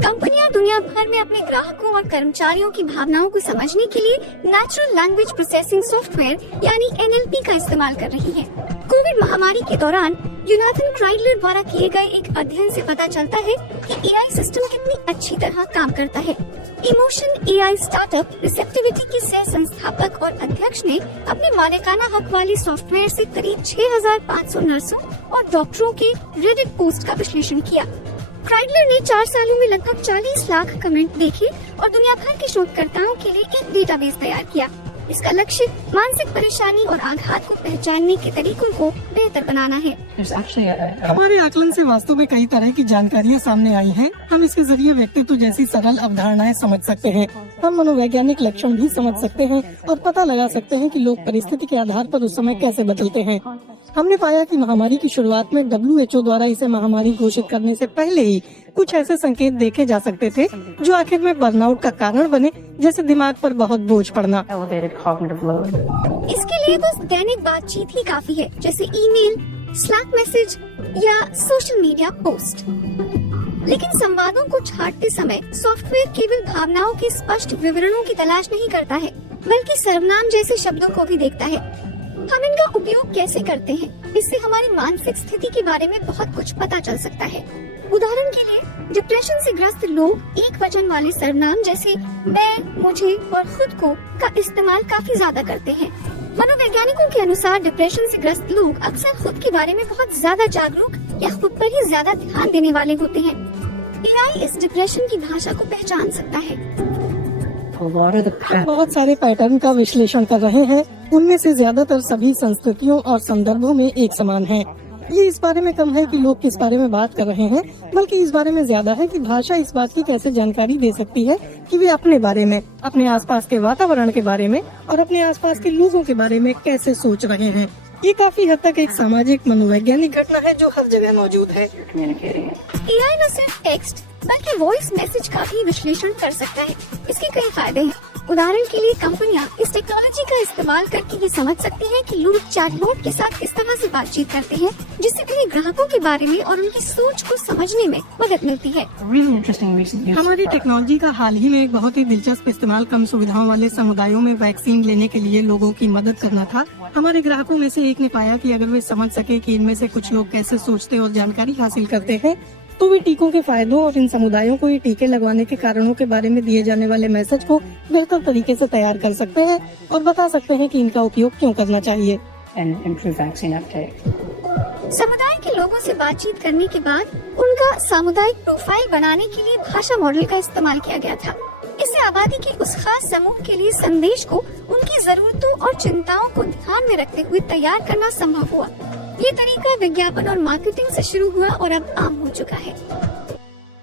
कंपनियां दुनिया भर में अपने ग्राहकों और कर्मचारियों की भावनाओं को समझने के लिए नेचुरल लैंग्वेज प्रोसेसिंग सॉफ्टवेयर यानी NLP का इस्तेमाल कर रही हैं। कोविड महामारी के दौरान यूनाथन क्राइडलर द्वारा किए गए एक अध्ययन से पता चलता है कि AI सिस्टम कितनी अच्छी तरह काम करता है। इमोशन AI स्टार्टअप रिसेप्टिविटी के सह संस्थापक और अध्यक्ष ने अपने मालिकाना हक वाले सॉफ्टवेयर से करीब 6,500 नर्सों और डॉक्टरों के रेडिट पोस्ट का विश्लेषण किया। क्राइडलर ने 4 सालों में लगभग 40 लाख कमेंट देखे और दुनिया भर के शोधकर्ताओं के लिए एक डेटाबेस तैयार किया। इसका लक्ष्य मानसिक परेशानी और आघात को पहचानने के तरीकों को बेहतर बनाना है। हमारे आकलन से वास्तव में कई तरह की जानकारियाँ सामने आई हैं। हम इसके जरिए व्यक्तित्व जैसी सरल अवधारणाएं समझ सकते हैं। हम मनोवैज्ञानिक लक्षण भी समझ सकते हैं और पता लगा सकते हैं कि लोग परिस्थिति के आधार पर उस समय कैसे बदलते हैं। हमने पाया कि महामारी की शुरुआत में WHO द्वारा इसे महामारी घोषित करने से पहले ही कुछ ऐसे संकेत देखे जा सकते थे जो आखिर में बर्नआउट का कारण बने, जैसे दिमाग पर बहुत बोझ पड़ना। इसके लिए बस दैनिक बातचीत ही काफी है, जैसे ईमेल, स्लैक मैसेज या सोशल मीडिया पोस्ट। लेकिन संवादों को छांटते समय सॉफ्टवेयर केवल भावनाओं के स्पष्ट विवरणों की तलाश नहीं करता है, बल्कि सर्वनाम जैसे शब्दों को भी देखता है। हम इनका उपयोग कैसे करते हैं, इससे हमारी मानसिक स्थिति के बारे में बहुत कुछ पता चल सकता है। उदाहरण के लिए डिप्रेशन से ग्रस्त लोग एक वचन वाले सर्वनाम जैसे मैं, मुझे और खुद को का इस्तेमाल काफी ज्यादा करते हैं। मनोवैज्ञानिकों के अनुसार डिप्रेशन से ग्रस्त लोग अक्सर खुद के बारे में बहुत ज्यादा जागरूक या खुद पर ही ज्यादा ध्यान देने वाले होते हैं। AI इस डिप्रेशन की भाषा को पहचान सकता है। बहुत सारे पैटर्न का विश्लेषण कर रहे हैं। उनमें से ज्यादातर सभी संस्कृतियों और संदर्भों में एक समान है। ये इस बारे में कम है कि लोग किस बारे में बात कर रहे हैं, बल्कि इस बारे में ज्यादा है कि भाषा इस बात की कैसे जानकारी दे सकती है कि वे अपने बारे में, अपने आसपास के वातावरण के बारे में और अपने आसपास के लोगों के बारे में कैसे सोच रहे हैं। ये काफी हद तक एक सामाजिक मनोवैज्ञानिक घटना है जो हर जगह मौजूद है। AI न सिर्फ टेक्स्ट बल्कि वॉइस मैसेज का भी विश्लेषण कर सकता है। इसके कई फायदे हैं। उदाहरण के लिए कंपनियां इस टेक्नोलॉजी का इस्तेमाल करके ये समझ सकती हैं कि लोग चैटबॉट के साथ किस तरह से बातचीत करते हैं, जिससे उन्हें ग्राहकों के बारे में और उनकी सोच को समझने में मदद मिलती है। हमारी टेक्नोलॉजी का हाल ही में एक बहुत ही दिलचस्प इस्तेमाल कम सुविधाओं वाले समुदायों में वैक्सीन लेने के लिए लोगों की मदद करना था। हमारे ग्राहकों में से एक ने पाया कि अगर वे समझ सके कि इनमें से कुछ लोग कैसे सोचते और जानकारी हासिल करते हैं, तो वे टीकों के फायदों और इन समुदायों को ये टीके लगवाने के कारणों के बारे में दिए जाने वाले मैसेज को बेहतर तरीके से तैयार कर सकते हैं और बता सकते हैं कि इनका उपयोग क्यों करना चाहिए। समुदाय के लोगों से बातचीत करने के बाद उनका सामुदायिक प्रोफाइल बनाने के लिए भाषा मॉडल का इस्तेमाल किया गया था। इससे आबादी के उस खास समूह के लिए संदेश को उनकी जरूरतों और चिंताओं को ध्यान में रखते हुए तैयार करना संभव हुआ। ये तरीका विज्ञापन और मार्केटिंग से शुरू हुआ और अब आम हो चुका है।